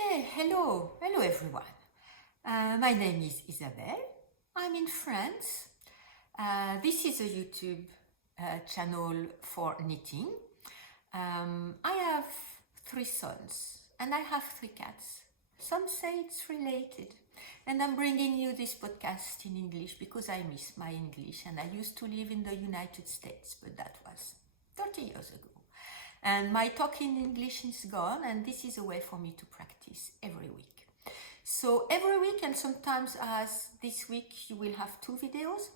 Okay, hello everyone. My name is Isabelle. I'm in France. This is a YouTube channel for knitting. I have 3 sons and I have 3 cats. Some say it's related. And I'm bringing you this podcast in English because I miss my English, and I used to live in the United States, but that was 30 years ago. And my talking English is gone, and this is a way for me to practice every week. So every week, and sometimes as this week you will have 2 videos,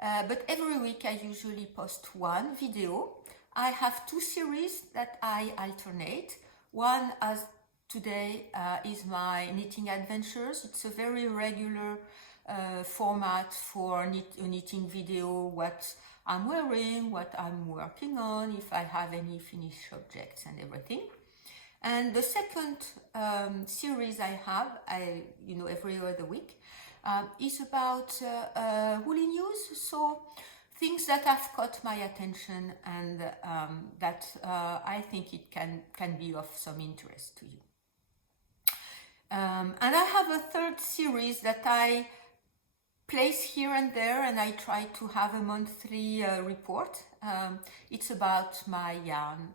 but every week I usually post 1 video. I have 2 series that I alternate. One, as today, is my knitting adventures. It's a very regular format for a knitting video, what I'm wearing, what I'm working on, if I have any finished objects and everything. And the second series I have, every other week, is about woolly news. So things that have caught my attention and that I think it can be of some interest to you. And I have a third series that I place here and there, and I try to have a monthly report. It's about my yarn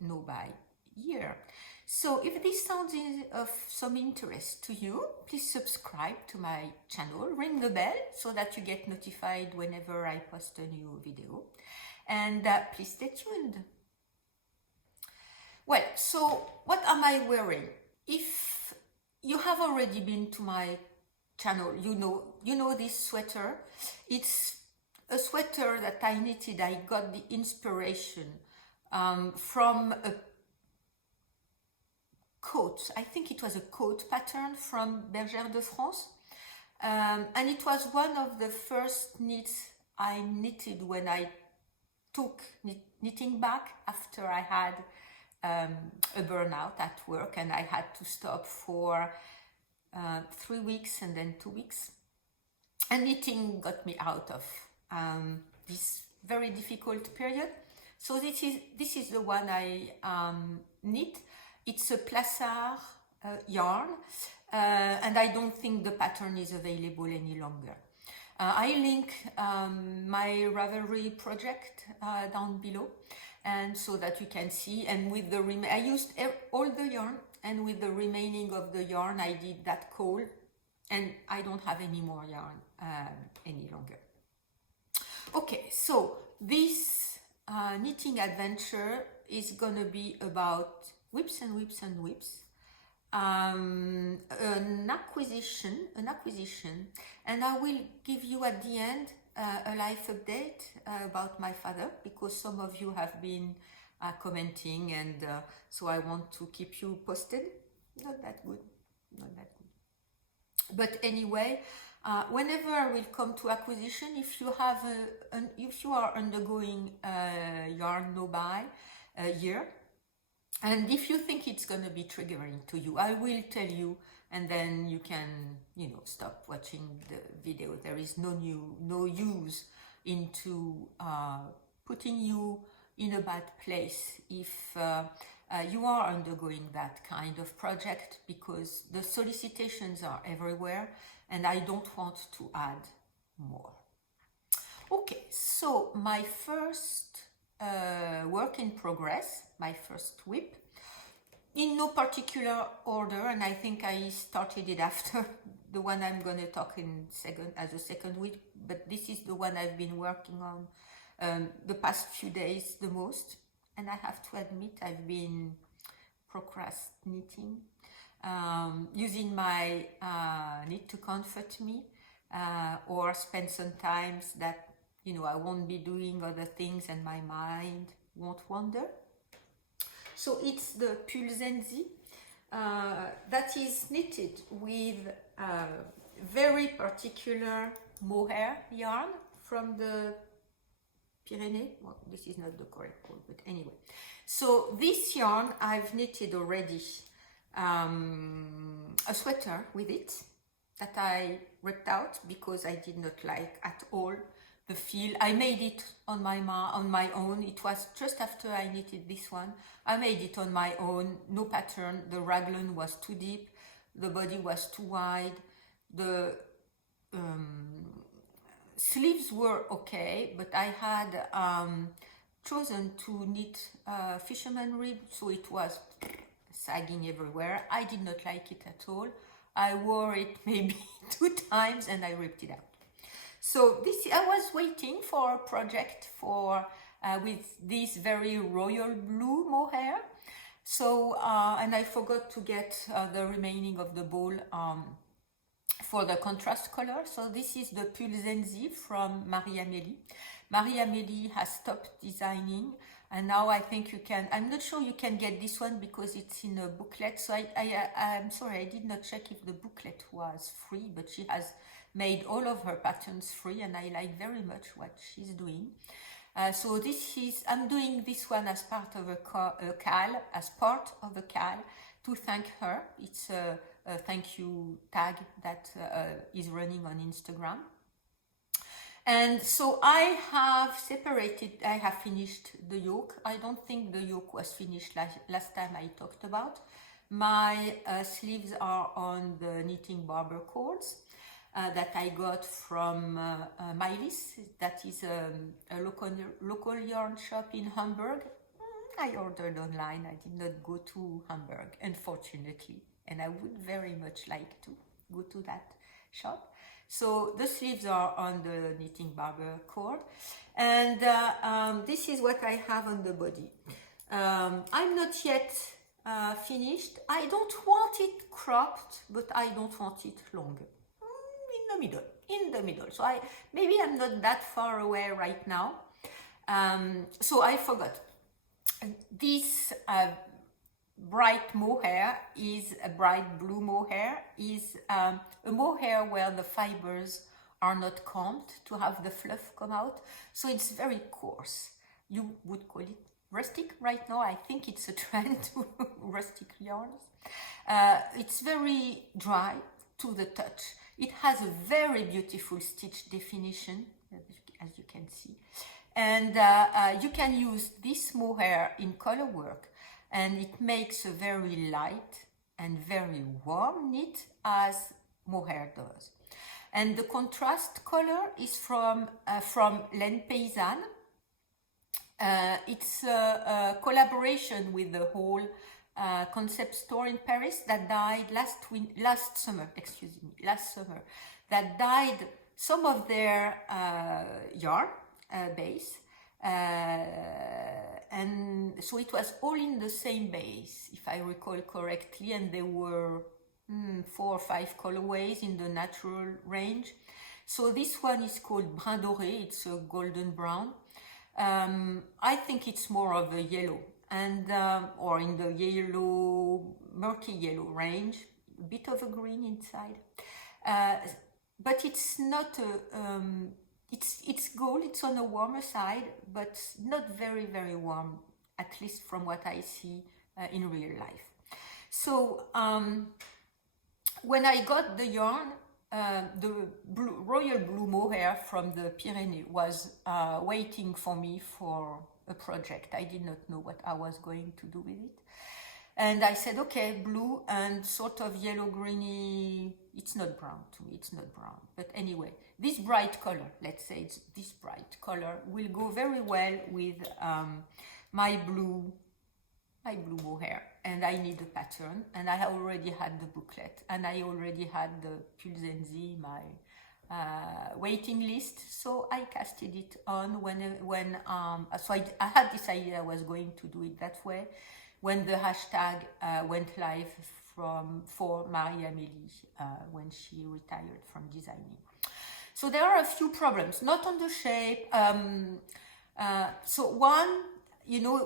no by year. So if this sounds of some interest to you, please subscribe to my channel, ring the bell so that you get notified whenever I post a new video, and please stay tuned. Well, so what am I wearing? If you have already been to my channel, you know this sweater. It's a sweater that I knitted. I got the inspiration from a coat. I think it was a coat pattern from Bergère de France, and it was one of the first knits I knitted when I took knitting back after I had a burnout at work, and I had to stop for 3 weeks and then 2 weeks. And knitting got me out of this very difficult period. So this is the one I knit. It's a Plassard yarn, and I don't think the pattern is available any longer. I link my Ravelry project down below, and so that you can see. And with the I used all the yarn, and with the remaining of the yarn I did that caul, and I don't have any more yarn any longer. Okay, so this knitting adventure is gonna be about whips and whips and whips, an acquisition, and I will give you at the end a life update about my father, because some of you have been commenting, and so I want to keep you posted. Not that good. But anyway, whenever I will come to acquisition, if you have if you are undergoing yarn no buy year, and if you think it's going to be triggering to you, I will tell you, and then you can, stop watching the video. There is no use into putting you in a bad place if you are undergoing that kind of project, because the solicitations are everywhere and I don't want to add more. Okay, so my first work in progress, my first whip, in no particular order, and I think I started it after the one I'm going to talk in as a second whip, but this is the one I've been working on the past few days the most, and I have to admit I've been procrastinating, using my Knit to Comfort Me, or spend some times that I won't be doing other things and my mind won't wander. So it's the Pulsenzi that is knitted with very particular mohair yarn from the Pyrenees. Well, this is not the correct word, but anyway. So this yarn, I've knitted already a sweater with it that I ripped out because I did not like at all the feel. I made it on my own. It was just after I knitted this one. I made it on my own, no pattern. The raglan was too deep, the body was too wide, the sleeves were okay, but I had chosen to knit fisherman rib, so it was sagging everywhere. I did not like it at all. I wore it maybe 2 times and I ripped it out. So I was waiting for a project for with this very royal blue mohair. So and I forgot to get the remaining of the ball for the contrast color. So this is the Pulsenzi from Marie-Amélie. Marie-Amélie has stopped designing, and now I think you can, I'm not sure you can get this one because it's in a booklet. So I'm sorry, I did not check if the booklet was free, but she has made all of her patterns free, and I like very much what she's doing. So this is, I'm doing this one as part of a cal, to thank her. It's a thank you tag that is running on Instagram. And so I have finished the yoke. I don't think the yoke was finished last time I talked about. My sleeves are on the knitting barber cords that I got from Mylis. That is a local yarn shop in Hamburg. I ordered online. I did not go to Hamburg, unfortunately, and I would very much like to go to that shop. So the sleeves are on the knitting barber cord, and this is what I have on the body. I'm not yet finished. I don't want it cropped, but I don't want it longer. In the middle. So maybe I'm not that far away right now. So I forgot. This bright mohair is a bright blue mohair, is a mohair where the fibers are not combed to have the fluff come out. So it's very coarse. You would call it rustic right now. I think it's a trend to rustic yarns. It's very dry to the touch. It has a very beautiful stitch definition, as you can see. And you can use this mohair in color work, and it makes a very light and very warm knit as mohair does. And the contrast color is from Laine Paysanne. It's a collaboration with the whole concept store in Paris that died last summer, that dyed some of their yarn base, and so it was all in the same base, if I recall correctly, and there were 4 or 5 colorways in the natural range. So this one is called Brun Doré. It's a golden brown. I think it's more of a yellow, and or in the yellow, murky yellow range, a bit of a green inside, but it's not a it's gold. It's on the warmer side, but not very warm, at least from what I see in real life. So when I got the yarn, the royal blue mohair from the Pyrenees was waiting for me for a project. I did not know what I was going to do with it. And I said, okay, blue and sort of yellow greeny. It's not brown to me, it's not brown. But anyway, this bright color, let's say it's this bright color, will go very well with my blue mohair. And I need a pattern, and I already had the booklet, and I already had the Pulsenzi, my waiting list. So I casted it on so I had this idea I was going to do it that way when the hashtag went live for Marie-Amélie when she retired from designing. So there are a few problems, not on the shape. So one,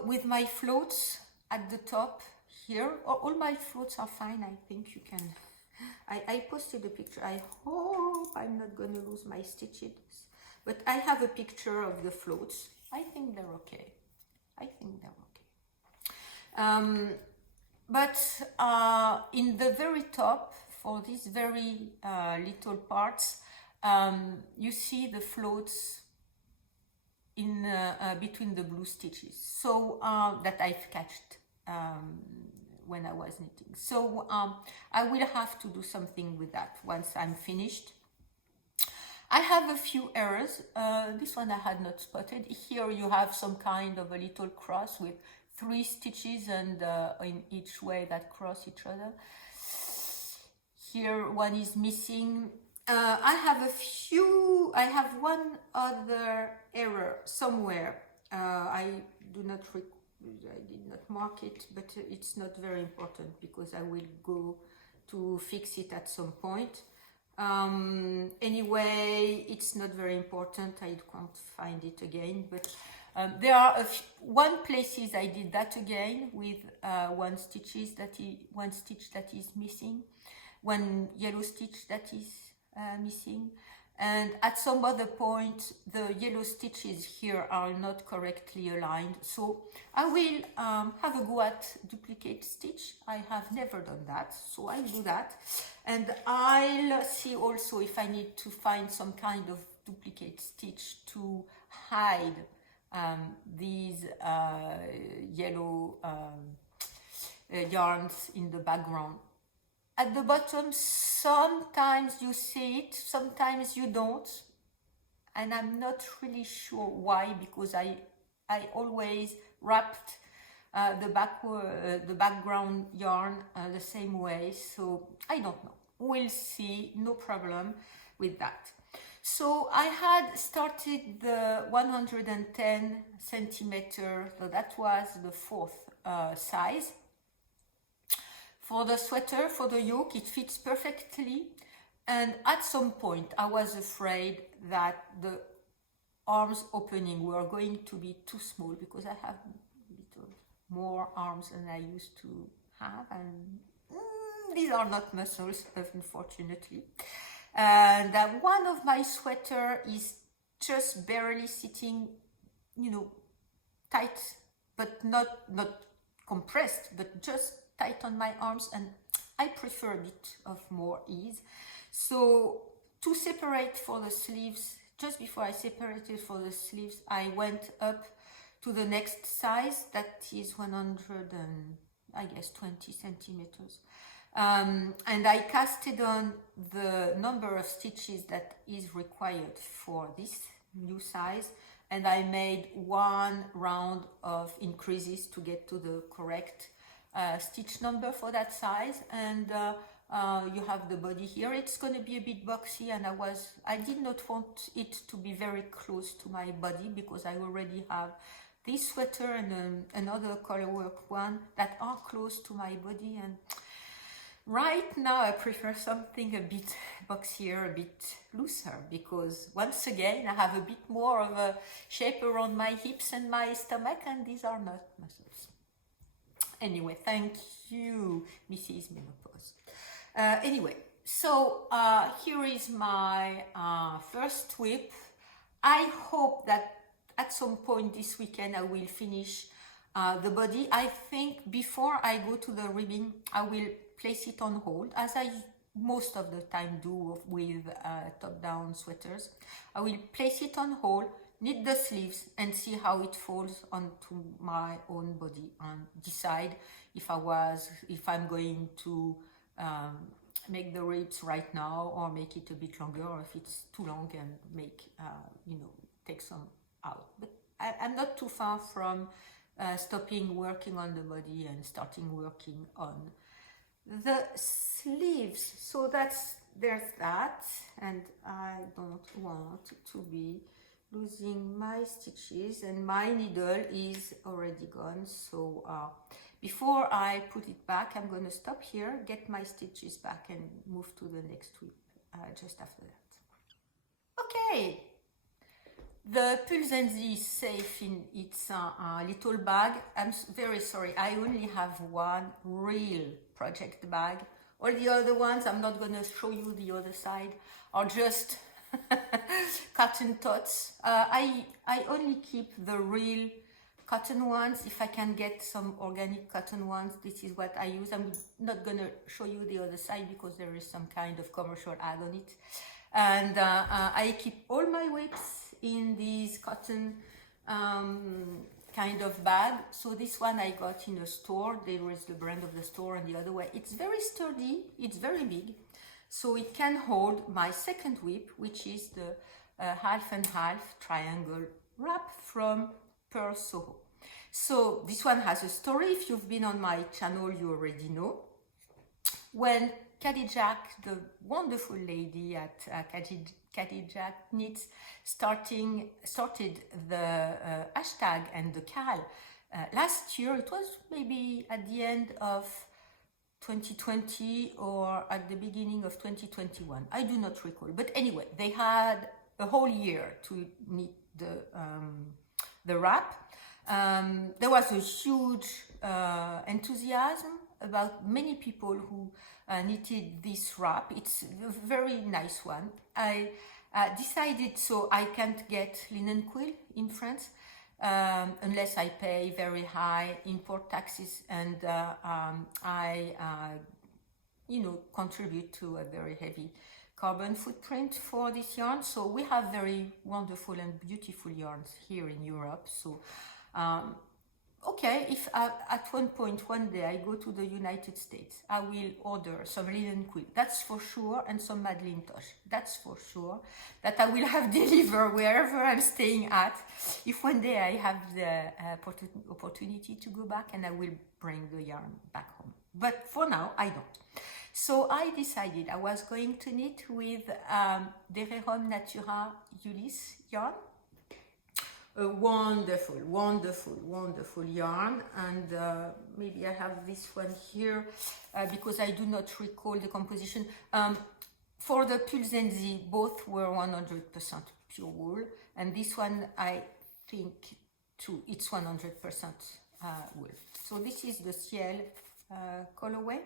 with my floats at the top here, all my floats are fine. I think you can. I posted a picture. I hope I'm not going to lose my stitches, but I have a picture of the floats. I think they're okay. But in the very top, for these very little parts, you see the floats in between the blue stitches, so that I've catched when I was knitting. So I will have to do something with that once I'm finished. I have a few errors. This one I had not spotted. Here you have some kind of a little cross with 3 stitches and in each way that cross each other. Here one is missing. I have one other error somewhere. I did not mark it, but it's not very important because I will go to fix it at some point. Anyway, it's not very important. I can't find it again, but there are one places I did that again with one stitch that is missing, one yellow stitch that is missing, and at some other point the yellow stitches here are not correctly aligned. So I will have a go at duplicate stitch. I have never done that, so I'll do that, and I'll see also if I need to find some kind of duplicate stitch to hide these yellow yarns in the background. At the bottom, sometimes you see it, sometimes you don't, and I'm not really sure why, because I always wrapped the background yarn the same way, so I don't know. We'll see, no problem with that. So I had started the 110 centimeter, so that was the 4th size. For the sweater, for the yoke, it fits perfectly, and at some point I was afraid that the arms opening were going to be too small, because I have a little more arms than I used to have, and these are not muscles, unfortunately. And one of my sweater is just barely sitting, you know, tight, but not compressed, but just tight on my arms, and I prefer a bit of more ease. So to separate for the sleeves, just before I separated for the sleeves, I went up to the next size, that is 120 centimeters. And I casted on the number of stitches that is required for this new size, and I made 1 round of increases to get to the correct stitch number for that size. And you have the body here. It's going to be a bit boxy, and I did not want it to be very close to my body, because I already have this sweater and another colorwork one that are close to my body, and right now I prefer something a bit boxier, a bit looser, because once again I have a bit more of a shape around my hips and my stomach, and these are not muscles. Anyway, thank you, Mrs. Menopause. Anyway, so here is my first whip. I hope that at some point this weekend I will finish the body. I think before I go to the ribbing, I will place it on hold, as I most of the time do with top-down sweaters. I will place it on hold, knit the sleeves, and see how it falls onto my own body, and decide if I'm going to make the ribs right now, or make it a bit longer, or if it's too long and make take some out. But I'm not too far from stopping working on the body and starting working on the sleeves. So there's that, and I don't want to be losing my stitches, and my needle is already gone. So before I put it back, I'm going to stop here, get my stitches back, and move to the next whip just after that. Okay, the Pulsenzi is safe in its little bag. I'm very sorry, I only have one real project bag. All the other ones, I'm not going to show you the other side, are just cotton tots. I only keep the real cotton ones. If I can get some organic cotton ones, this is what I use. I'm not going to show you the other side because there is some kind of commercial ad on it. And I keep all my whips in these cotton kind of bag. So this one I got in a store. There is the brand of the store, and the other way. It's very sturdy. It's very big. So it can hold my second whip, which is the half and half triangle wrap from Pearl Soho. So this one has a story. If you've been on my channel, you already know. When Khadija, the wonderful lady at Khadija Knits, started the hashtag and the CAL last year, it was maybe at the end of 2020 or at the beginning of 2021. I do not recall. But anyway, they had a whole year to knit the wrap. There was a huge enthusiasm about many people who knitted this wrap. It's a very nice one. I decided, so I can't get linen quill in France unless I pay very high import taxes, and I contribute to a very heavy carbon footprint for this yarn. So we have very wonderful and beautiful yarns here in Europe. So okay, if at one day I go to the United States, I will order some linen quill, that's for sure, and some Madeleine Toche, that's for sure, that I will have delivered wherever I'm staying at, if one day I have the opportunity to go back, and I will bring the yarn back home. But for now, I don't. So I decided I was going to knit with Dererum Natura Ulysse yarn. A wonderful, wonderful, wonderful yarn, and maybe I have this one here because I do not recall the composition. For the Pulsenzi, both were 100% pure wool, and this one I think too, it's 100% wool. So this is the Ciel colorway,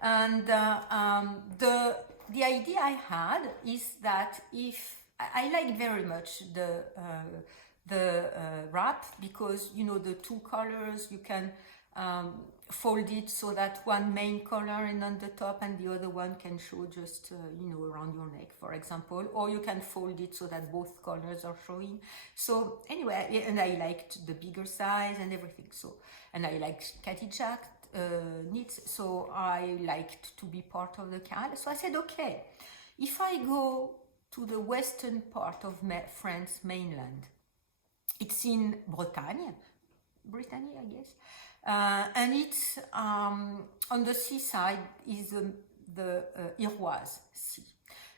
and the idea I had is that if I like very much the wrap, because the two colors, you can fold it so that one main color is on the top and the other one can show just around your neck, for example, or you can fold it so that both colors are showing. So anyway, and I liked the bigger size and everything, so, and I liked Khadija knits, so I liked to be part of the CAL. So I said, okay, if I go to the western part of France mainland, it's in Bretagne, I guess, and it's on the seaside is the Iroise Sea.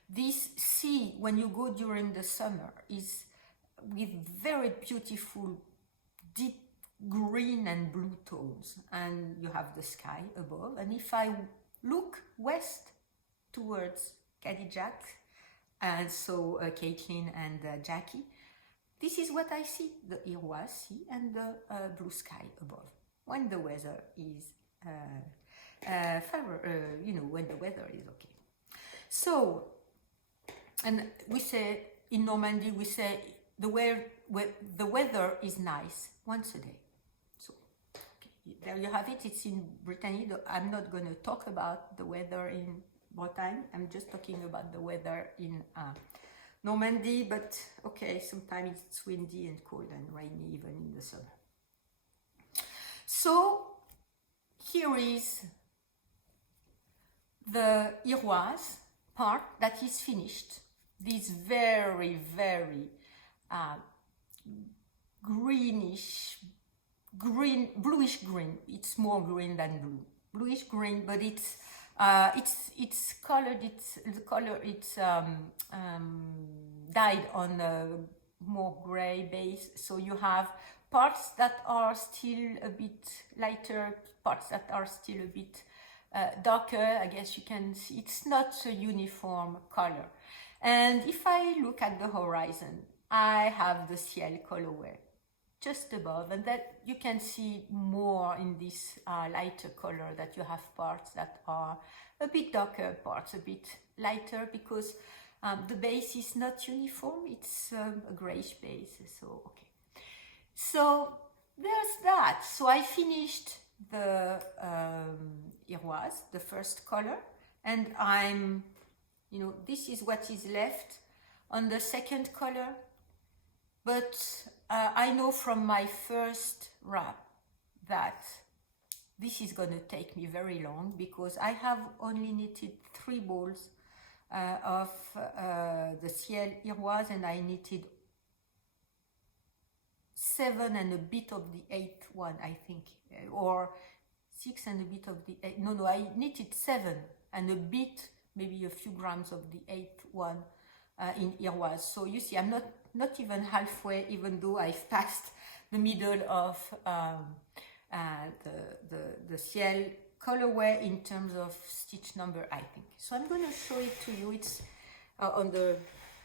This sea, when you go during the summer, is with very beautiful deep green and blue tones, and you have the sky above. And if I look west towards Khadija, and so Caitlin and Jackie, this is what I see, the Iroise Sea and the blue sky above, when the weather is when the weather is okay. So, and we say, in Normandy, we say the weather is nice once a day. So, okay, there you have it, it's in Brittany. I'm not going to talk about the weather in Bretagne, I'm just talking about the weather in Normandy, but okay, sometimes it's windy and cold and rainy even in the summer. So here is the Iroise part that is finished. This very, very greenish, bluish green. It's more green than blue. Bluish green, but it's colored. It's dyed on a more gray base. So you have parts that are still a bit lighter, parts that are still a bit darker. I guess you can see it's not a uniform color. And if I look at the horizon, I have the Ciel colorway just above, and that you can see more in this lighter color, that you have parts that are a bit darker, parts a bit lighter, because the base is not uniform, it's a grayish base. So okay, so there's that. So I finished the Iroise, the first color, and I'm, this is what is left on the second color. But I know from my first wrap that this is going to take me very long, because I have only knitted 3 balls of the ciel iroise, and I knitted 7 and a bit of the 8th one, I think, or 6 and a bit of the 8th. No, I knitted 7 and a bit, maybe a few grams of the 8th one in iroise. So you see, I'm not even halfway, even though I've passed the middle of the ciel colorway in terms of stitch number, I think. So I'm going to show it to you. It's on the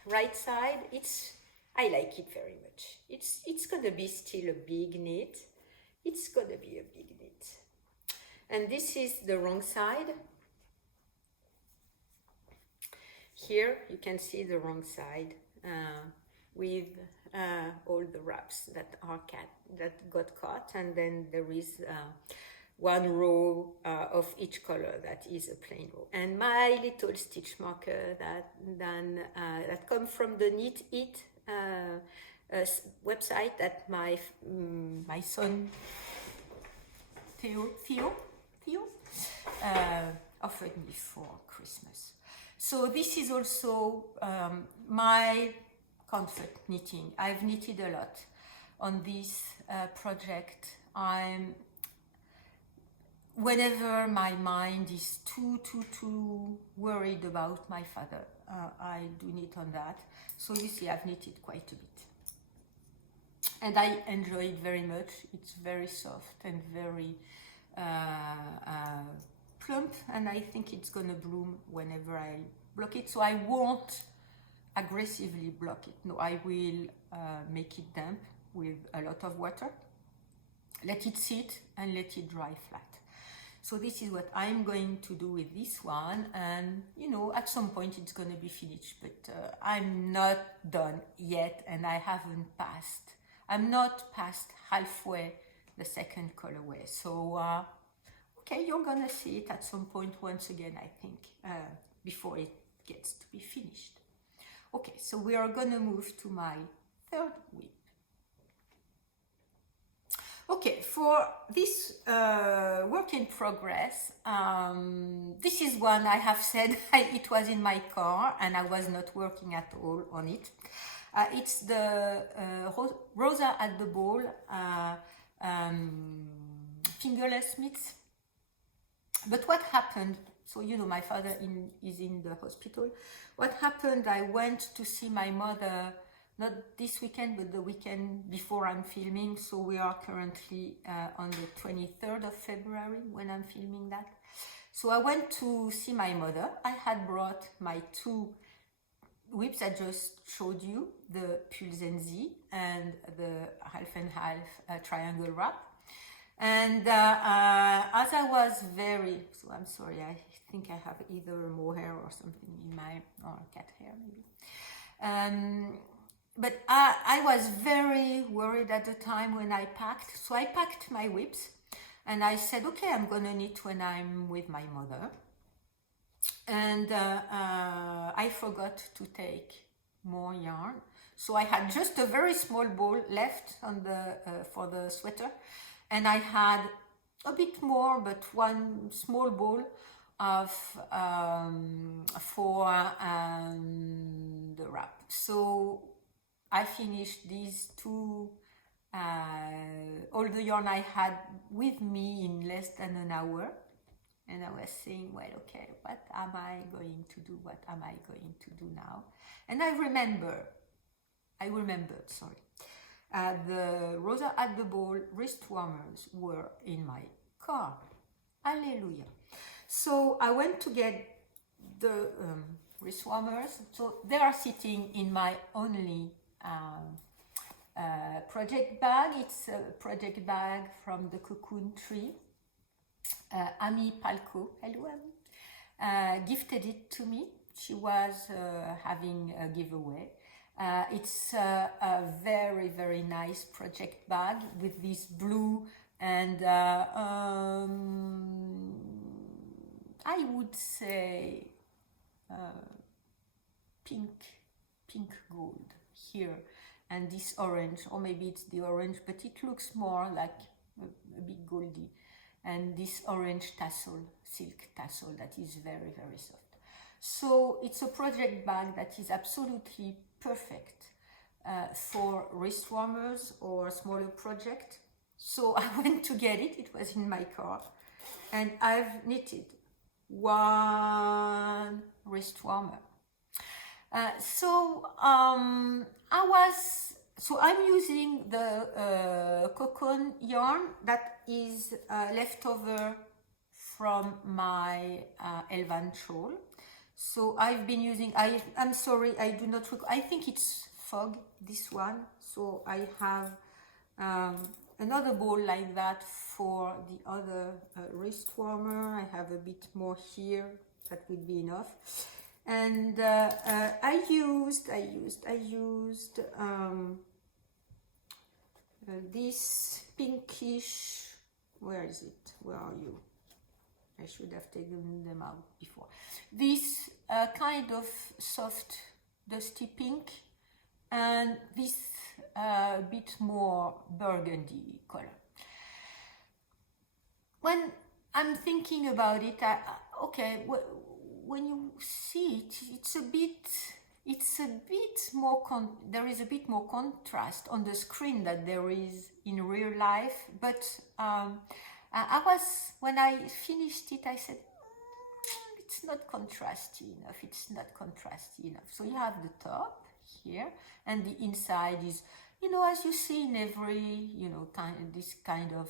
right side. I like it very much. It's going to be still a big knit. It's going to be a big knit. And this is the wrong side. Here you can see the wrong side with all the wraps that got cut, and then there is 1 row of each color that is a plain row. And my little stitch marker that come from the Knit It website that my son Theo offered me for Christmas. So this is also my comfort knitting. I've knitted a lot on this project. Whenever my mind is too worried about my father, I do knit on that. So you see, I've knitted quite a bit. And I enjoy it very much. It's very soft and very plump, and I think it's gonna bloom whenever I block it. So I won't aggressively block it. No, I will make it damp with a lot of water, let it sit and let it dry flat. So this is what I'm going to do with this one, and you know, at some point it's going to be finished, but I'm not done yet, and I'm not past halfway the second colorway. So okay, you're gonna see it at some point once again, I think, before it gets to be finished. Okay, so we are gonna move to my third whip. Okay, for this work in progress, this is one I have said it was in my car and I was not working at all on it. It's the Rosa at the Ball fingerless mitts. But what happened, so you know, my father is in the hospital. What happened, I went to see my mother, not this weekend, but the weekend before I'm filming. So we are currently on the 23rd of February when I'm filming that. So I went to see my mother. I had brought my 2 whips I just showed you, the Pulsenzi and the half and half triangle wrap. And as I was so I'm sorry, I think I have either mohair or something in or cat hair maybe. But I was very worried at the time when I packed. So I packed my whips and I said, okay, I'm gonna knit when I'm with my mother. And I forgot to take more yarn. So I had just a very small ball left on for the sweater. And I had a bit more, but one small ball of for the wrap. So I finished these 2, all the yarn I had with me in less than an hour. And I was saying, well, okay, what am I going to do? What am I going to do now? And I remembered, sorry. The Rosa at the Ball wrist warmers were in my car. Hallelujah. So I went to get the wrist warmers. So they are sitting in my only project bag. It's a project bag from the Cocoon Tree. Ami Palco, hello Ami, gifted it to me. She was having a giveaway. It's a very, very nice project bag with this blue and I would say pink gold here, and this orange, or maybe it's the orange, but it looks more like a bit goldy, and this orange tassel, silk tassel, that is very, very soft. So it's a project bag that is absolutely perfect for wrist warmers or a smaller project. So I went to get it, it was in my car, and I've knitted one wrist warmer. I'm using the cocoon yarn that is leftover from my Elvan shawl. So I've been using, I'm sorry, I do not, I think it's Fog, this one. So I have another ball like that for the other wrist warmer. I have a bit more here, that would be enough. And I used this pinkish, where is it? Where are you? I should have taken them out before. This kind of soft dusty pink, and this bit more burgundy color. When I'm thinking about it, when you see it, it's a bit more, there is a bit more contrast on the screen than there is in real life, but when I finished it, I said, it's not contrasty enough, So you have the top here, and the inside is, as you see in every, this kind of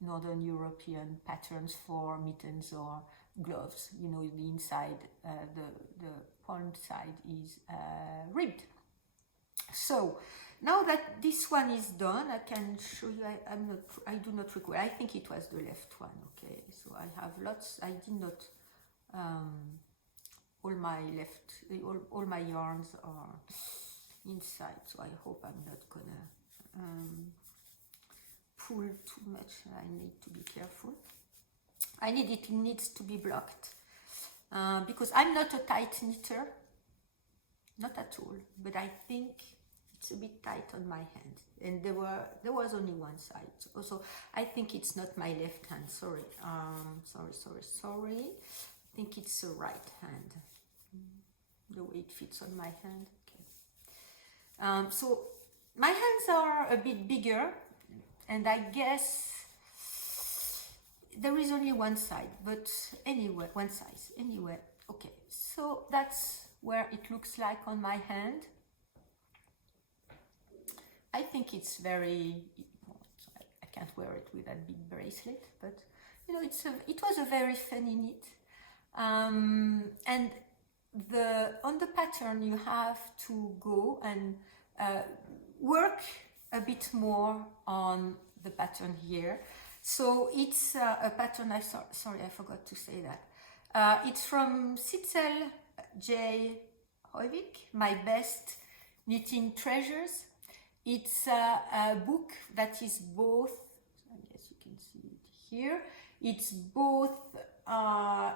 Northern European patterns for mittens or gloves, the inside, the palm side is ribbed. So now that this one is done, I can show you. I do not recall. I think it was the left one. Okay, so I have lots. I did not. All my yarns are inside. So I hope I'm not gonna pull too much. I need to be careful. It needs to be blocked because I'm not a tight knitter, not at all. But I think it's a bit tight on my hand, and there was only one side. So I think it's not my left hand. Sorry. I think it's the right hand. The way it fits on my hand. Okay. So my hands are a bit bigger, and I guess there is only one side, but anyway, one size. Anyway, okay. So that's where it looks like on my hand. I think it's very. I can't wear it with that big bracelet, but it was a very funny knit. And on the pattern you have to go and work a bit more on the pattern here. So it's a pattern, sorry, I forgot to say that. It's from Sitzel J. Hoivik, My Best Knitting Treasures. It's a book that is both, I guess you can see it here, it's both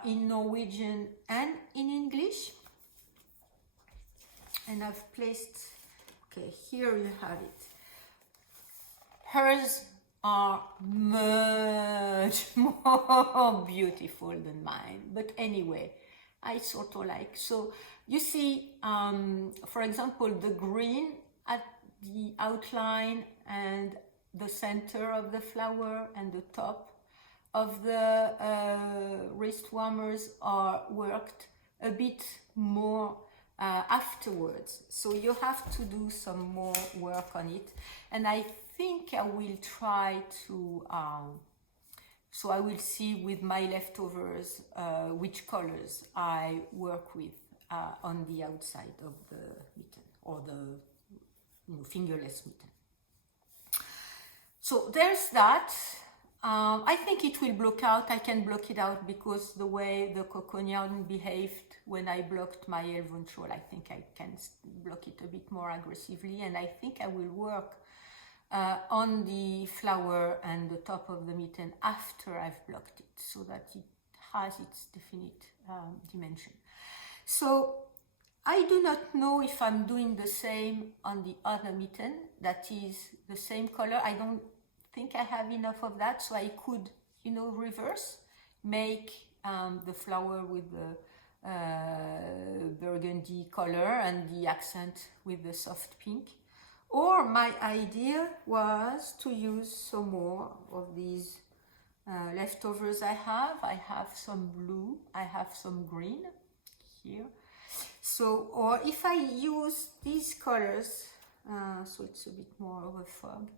in Norwegian and in English. And I've placed, okay, here you have it. Hers are much more beautiful than mine, but anyway, I sort of like. So you see, for example, the green at the outline and the center of the flower and the top of the wrist warmers are worked a bit more afterwards. So you have to do some more work on it, and I think I will try to, so I will see with my leftovers which colors I work with on the outside of the mitten, or the fingerless mitten. So there's that. I think it will block out. I can block it out because the way the cocoon yarn behaved when I blocked my Elvan shawl, I think I can block it a bit more aggressively, and I think I will work on the flower and the top of the mitten after I've blocked it, so that it has its definite dimension. So I do not know if I'm doing the same on the other mitten that is the same color. I don't think I have enough of that, so I could, you know, reverse, make the flower with the burgundy color and the accent with the soft pink. Or my idea was to use some more of these leftovers I have. I have some blue, I have some green here. So, or if I use these colors, so it's a bit more of a fog,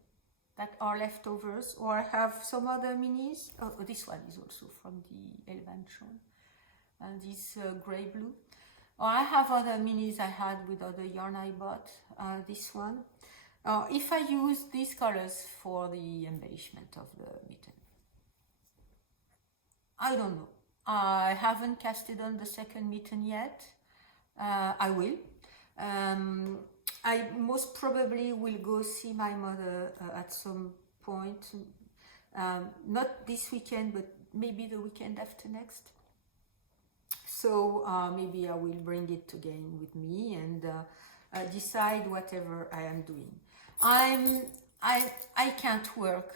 that are leftovers, or I have some other minis. Oh, this one is also from the Elvantron, and this gray blue. Or I have other minis I had with other yarn I bought, this one. If I use these colors for the embellishment of the mitten. I don't know. I haven't casted on the second mitten yet. I will. I most probably will go see my mother at some point. Not this weekend, but maybe the weekend after next. So maybe I will bring it again with me and decide whatever I am doing. I can't work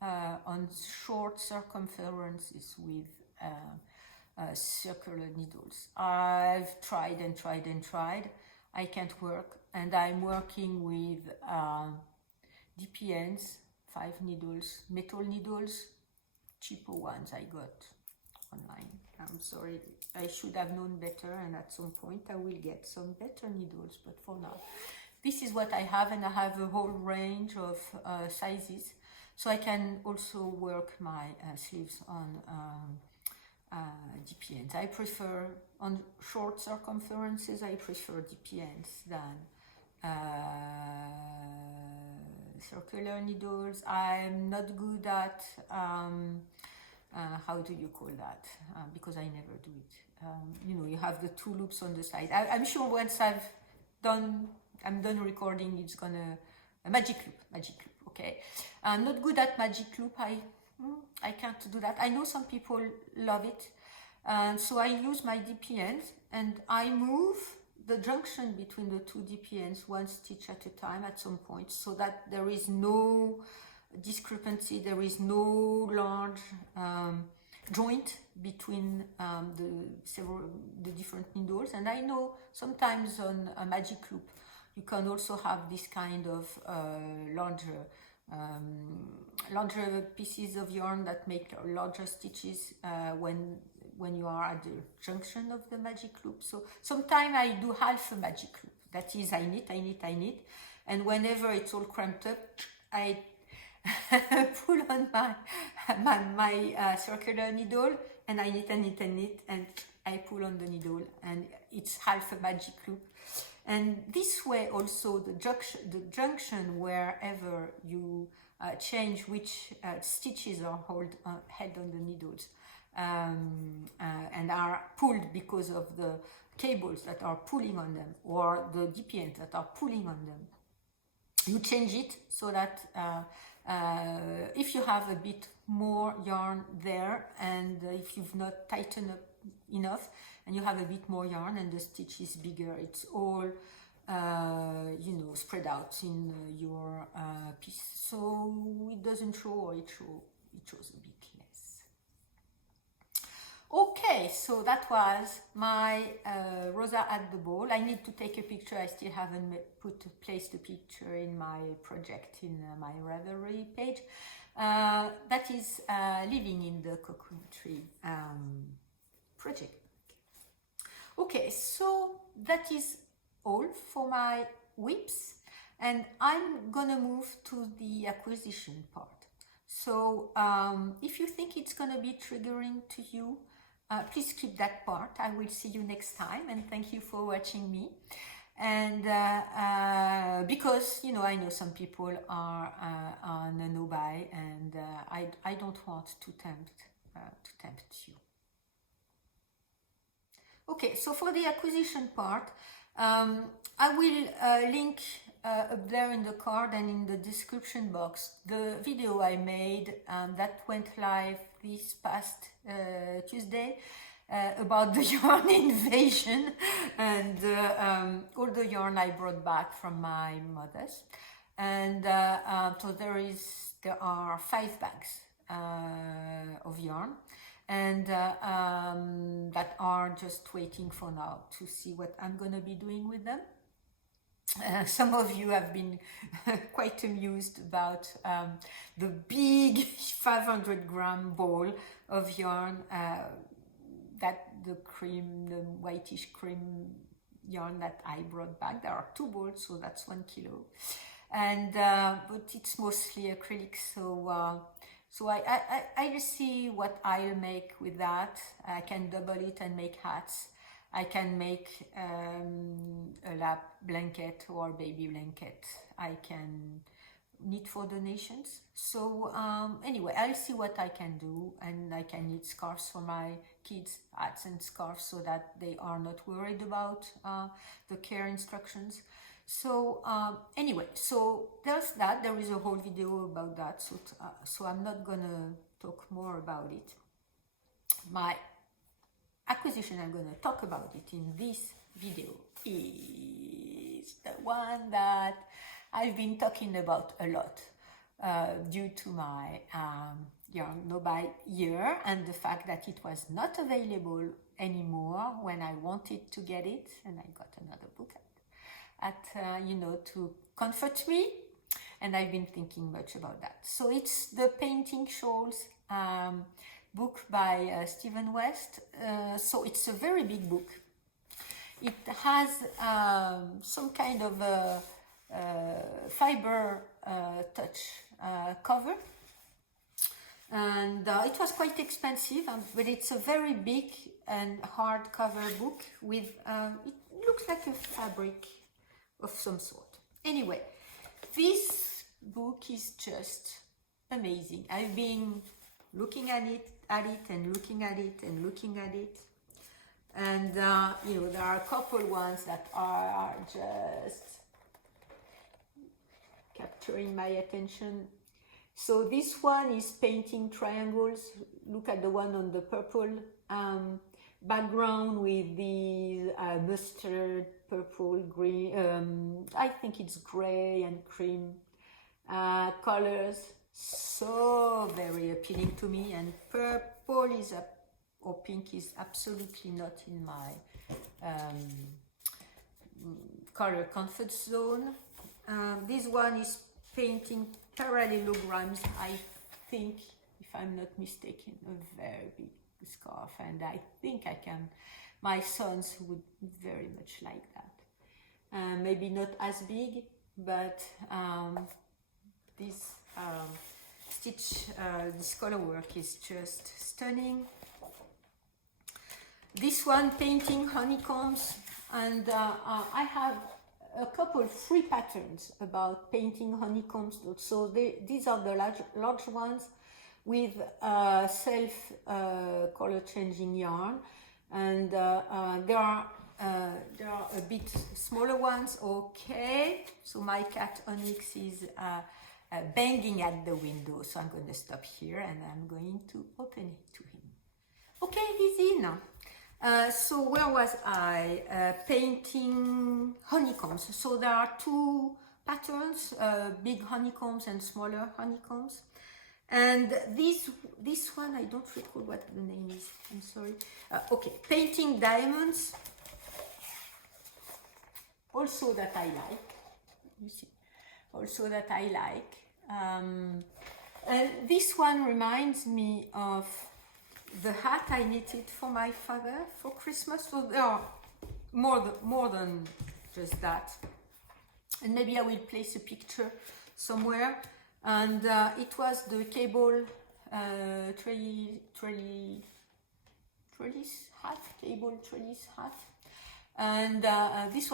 on short circumferences with circular needles. I've tried and tried and tried. I can't work, and I'm working with DPNs, 5 needles, metal needles, cheaper ones I got online. I'm sorry, I should have known better, and at some point I will get some better needles, but for now, this is what I have, and I have a whole range of sizes, so I can also work my sleeves on DPNs. I prefer, on short circumferences, I prefer DPNs than circular needles. I'm not good at, how do you call that? Because I never do it. You know, you have the 2 loops on the side. I'm sure once I'm done recording, it's gonna, a magic loop, okay? I'm not good at magic loop. I can't do that. I know some people love it, and so I use my DPNs and I move the junction between the 2 DPNs 1 stitch at a time at some point, so that there is no discrepancy, there is no large joint between the different needles. And I know sometimes on a magic loop you can also have this kind of larger pieces of yarn that make larger stitches when you are at the junction of the magic loop. So sometimes I do half a magic loop. That is, I knit, and whenever it's all cramped up, I pull on my circular needle, and I knit, and I pull on the needle, and it's half a magic loop. And this way also the junction wherever you change which stitches are held on the needles and are pulled because of the cables that are pulling on them, or the DPNs that are pulling on them. You change it so that if you have a bit more yarn there, and if you've not tightened up enough and you have a bit more yarn and the stitch is bigger, it's all you know, spread out in your piece, so it doesn't show, or it shows a bit less. Okay, so that was my Rosa at the ball. I need to take a picture. I still haven't placed a picture in my project in my Ravelry page. That is living in the cocoon tree project. Okay, so that is all for my whips, and I'm gonna move to the acquisition part. So if you think it's gonna be triggering to you, please skip that part. I will see you next time, and thank you for watching me. And because, you know, I know some people are on a no-buy, and I don't want to tempt you. Okay, so for the acquisition part, I will link up there in the card and in the description box the video I made that went live this past Tuesday about the yarn invasion and all the yarn I brought back from my mother's. And so there are 5 bags of yarn, and that are just waiting for now to see what I'm gonna be doing with them. Some of you have been quite amused about the big 500-gram ball of yarn, that the whitish cream yarn that I brought back. There are 2 balls, so that's 1 kilo. And but it's mostly acrylic, so so I'll see what I'll make with that. I can double it and make hats. I can make a lap blanket or baby blanket. I can knit for donations. So anyway, I'll see what I can do, and I can knit scarves for my kids, hats and scarves, so that they are not worried about the care instructions. So anyway, so there's that. There is a whole video about that, so I'm not gonna talk more about it. My acquisition I'm gonna talk about it in this video is the one that I've been talking about a lot due to my yarn no buy year, and the fact that it was not available anymore when I wanted to get it, and I got another book you know, to comfort me, and I've been thinking much about that. So it's the Painting Shawls book by Stephen West. So it's a very big book. It has some kind of fiber touch cover, and it was quite expensive, but it's a very big and hardcover book with it looks like a fabric of some sort. Anyway, this book is just amazing. I've been looking at it and looking at it and looking at it, and you know, there are a couple ones that are just capturing my attention. So this one is painting triangles. Look at the one on the purple background with the mustard, purple, green, I think it's gray and cream colors. So very appealing to me, and purple is or pink is absolutely not in my color comfort zone. This one is painting parallelograms, I think, if I'm not mistaken, a very big scarf, and I think my sons would very much like that. Maybe not as big, but this stitch, this color work is just stunning. This one, painting honeycombs, and I have a couple free patterns about painting honeycombs. So these are the large ones with self color changing yarn, and there are a bit smaller ones. Okay, so my cat Onyx is banging at the window, so I'm going to stop here and I'm going to open it to him. Okay, he's in. So where was I? Painting honeycombs. So there are 2 patterns, big honeycombs and smaller honeycombs. And this one, I don't recall what the name is, I'm sorry. Okay, painting diamonds, also that I like, you see, also that I like. And this one reminds me of the hat I knitted for my father for Christmas. So there are more than just that. And maybe I will place a picture somewhere. And it was the cable trellis hat, cable trellis hat. And this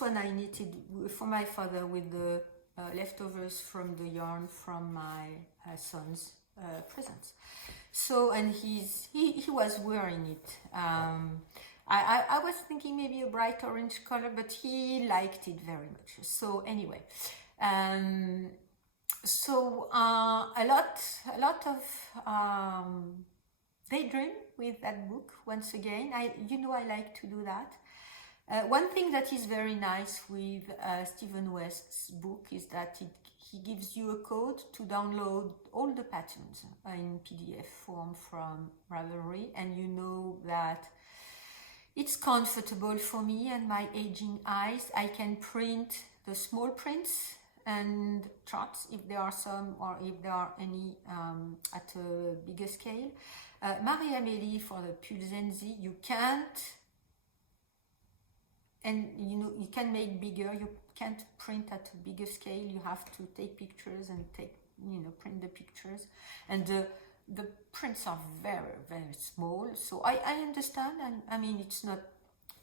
one I knitted for my father with the leftovers from the yarn from my son's presents. So, and he was wearing it. I was thinking maybe a bright orange color, but he liked it very much. So anyway, so a lot of daydream with that book. Once again, I like to do that. One thing that is very nice with Stephen West's book is that he gives you a code to download all the patterns in PDF form from Ravelry, and you know that it's comfortable for me and my aging eyes. I can print the small prints and charts if there are some, or if there are any at a bigger scale. Marie-Amélie, for the Pulsenzi, you can't, and you can make bigger, you can't print at a bigger scale, you have to take pictures and print the pictures, and the prints are very, very small. So I understand, and I mean, it's not,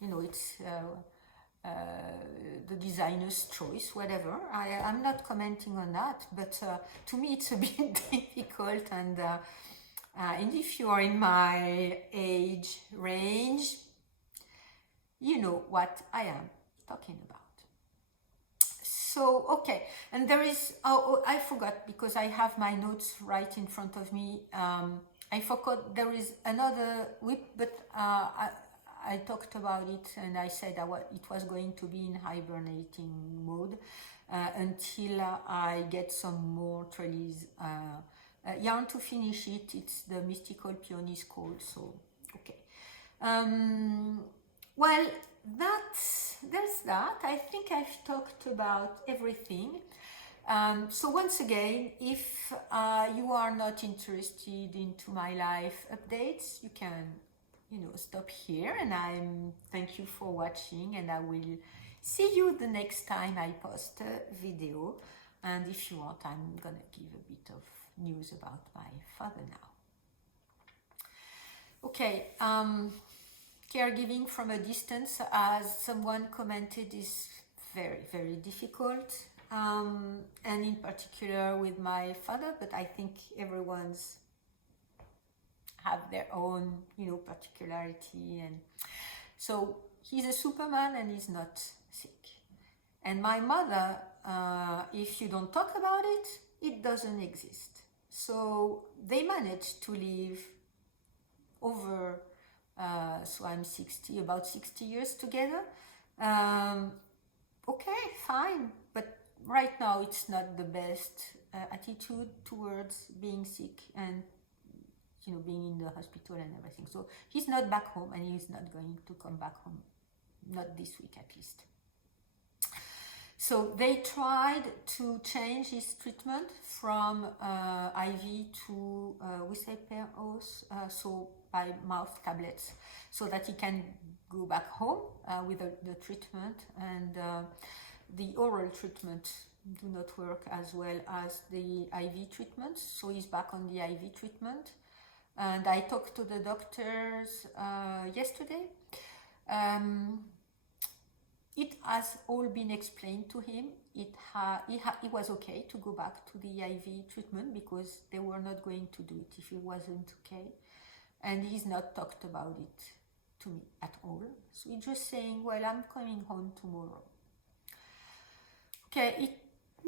it's the designer's choice, whatever. I'm not commenting on that, but to me it's a bit difficult, and if you are in my age range, you know what I am talking about. So, okay, and there is, I forgot, because I have my notes right in front of me. I forgot there is another whip, but I talked about it, and I said it was going to be in hibernating mode until I get some more trellis yarn to finish it. It's the Mystical Peony's Call, so okay. Well, there's that. I think I've talked about everything. So once again, if you are not interested into my life updates, you can, stop here, and thank you for watching, and I will see you the next time I post a video. And if you want, I'm gonna give a bit of news about my father now. Okay, caregiving from a distance, as someone commented, is very, very difficult, and in particular with my father, but I think everyone's have their own, particularity, and so he's a superman and he's not sick. And my mother, if you don't talk about it, it doesn't exist. So they managed to live over, so I'm 60, about 60 years together. Okay, fine, but right now it's not the best attitude towards being sick and being in the hospital and everything. So he's not back home, and he's not going to come back home, not this week at least. So they tried to change his treatment from IV to, we say per os, so by mouth tablets, so that he can go back home with the treatment, and the oral treatment do not work as well as the IV treatment, so he's back on the IV treatment. And I talked to the doctors yesterday. It has all been explained to him. It was okay to go back to the IV treatment, because they were not going to do it if it wasn't okay. And he's not talked about it to me at all. So he's just saying, well, I'm coming home tomorrow. Okay, it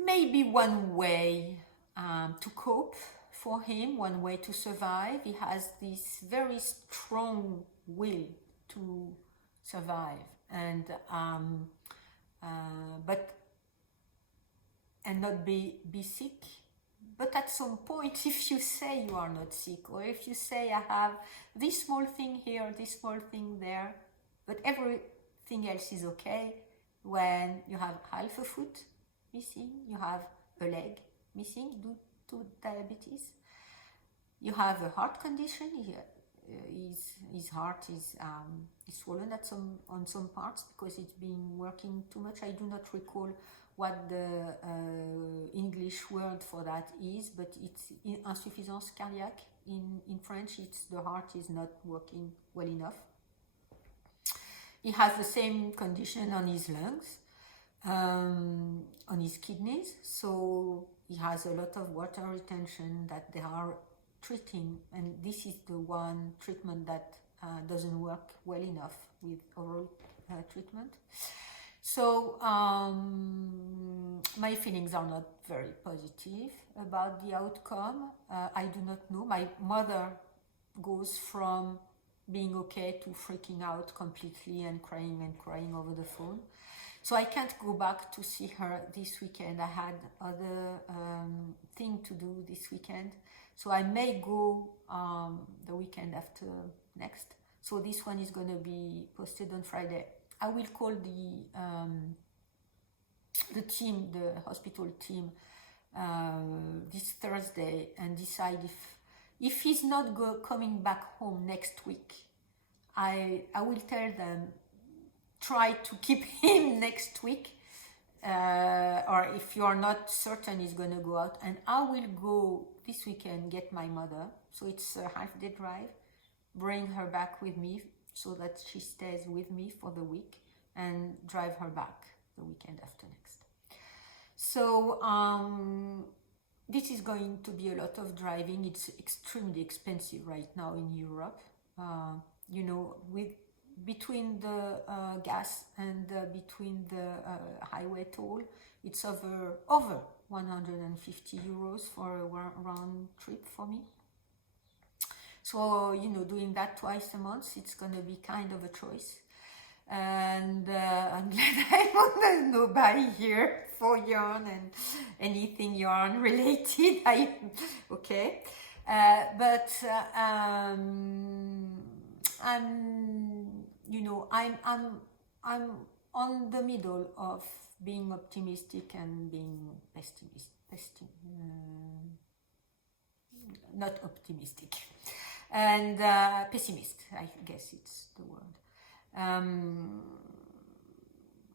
may be one way to cope for him, one way to survive. He has this very strong will to survive, and not be sick. But at some point, if you say you are not sick, or if you say I have this small thing here, this small thing there, but everything else is okay, when you have half a foot missing, you have a leg missing due to diabetes, you have a heart condition, his heart is swollen on some parts because it's been working too much. I do not recall what the English word for that is, but it's insuffisance cardiaque in French. It's the heart is not working well enough. He has the same condition on his lungs, on his kidneys, so he has a lot of water retention that they are treating, and this is the one treatment that doesn't work well enough with oral treatment. So my feelings are not very positive about the outcome. I do not know. My mother goes from being okay to freaking out completely and crying over the phone. So I can't go back to see her this weekend. I had other thing to do this weekend. So I may go the weekend after next. So this one is going to be posted on Friday. I will call the team, the hospital team, this Thursday and decide if he's not coming back home next week. I will tell them, try to keep him next week, or if you are not certain he's going to go out, and I will go this weekend get my mother, so it's a half-day drive, bring her back with me so that she stays with me for the week, and drive her back the weekend after next. So this is going to be a lot of driving. It's extremely expensive right now in Europe. You know, between the gas and between the highway toll, it's over 150 euros for a round trip for me. So, you know, doing that twice a month, it's going to be kind of a choice. And I'm glad I'm nobody here for yarn and anything yarn related. Okay. But you know, I'm on the middle of being optimistic and being not optimistic, and pessimist, I guess it's the word.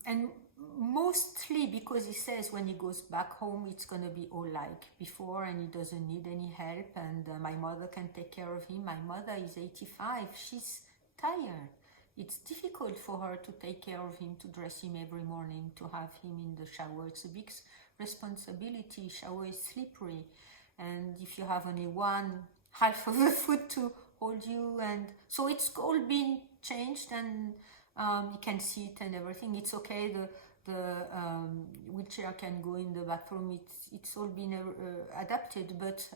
And mostly because he says when he goes back home it's going to be all like before and he doesn't need any help, and my mother can take care of him. My mother is 85, she's tired. It's difficult for her to take care of him, to dress him every morning, to have him in the shower. It's a big responsibility. Shower is slippery, and if you have only one half of the foot to hold you, and so it's all been changed, and you can see it and everything. It's okay, the wheelchair can go in the bathroom. It's all been adapted, but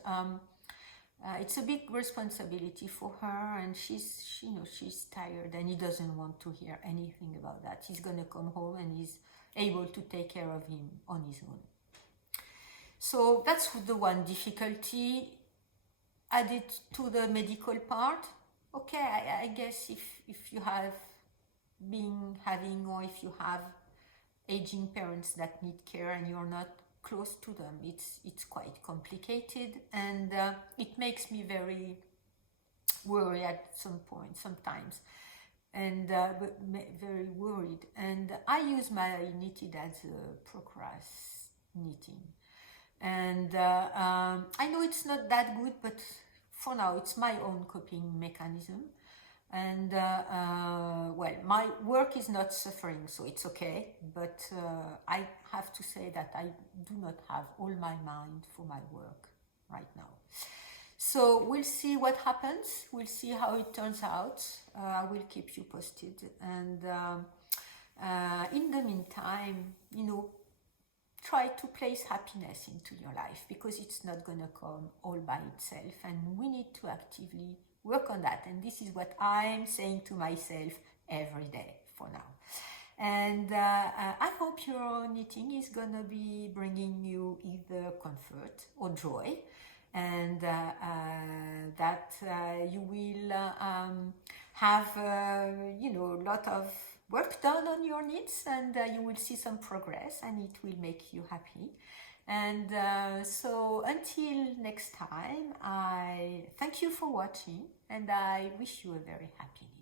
it's a big responsibility for her, and she's tired, and he doesn't want to hear anything about that. He's gonna come home and he's able to take care of him on his own. So that's the one difficulty. Added to the medical part. Okay, I guess if you have been having, or if you have aging parents that need care and you're not close to them, it's quite complicated, and it makes me very worried at some point sometimes, and but very worried. And I use my knitted as a procrastinating, and I know it's not that good, but for now it's my own coping mechanism. And well, my work is not suffering, so it's okay, but I have to say that I do not have all my mind for my work right now. So we'll see what happens, we'll see how it turns out. I will keep you posted, and in the meantime, you know, try to place happiness into your life, because it's not gonna come all by itself, and we need to actively work on that. And this is what I'm saying to myself every day for now. And I hope your knitting is gonna be bringing you either comfort or joy, and that you will have you know, a lot of work done on your knits, and you will see some progress, and it will make you happy. And so until next time, I thank you for watching, and I wish you a very happy knitting.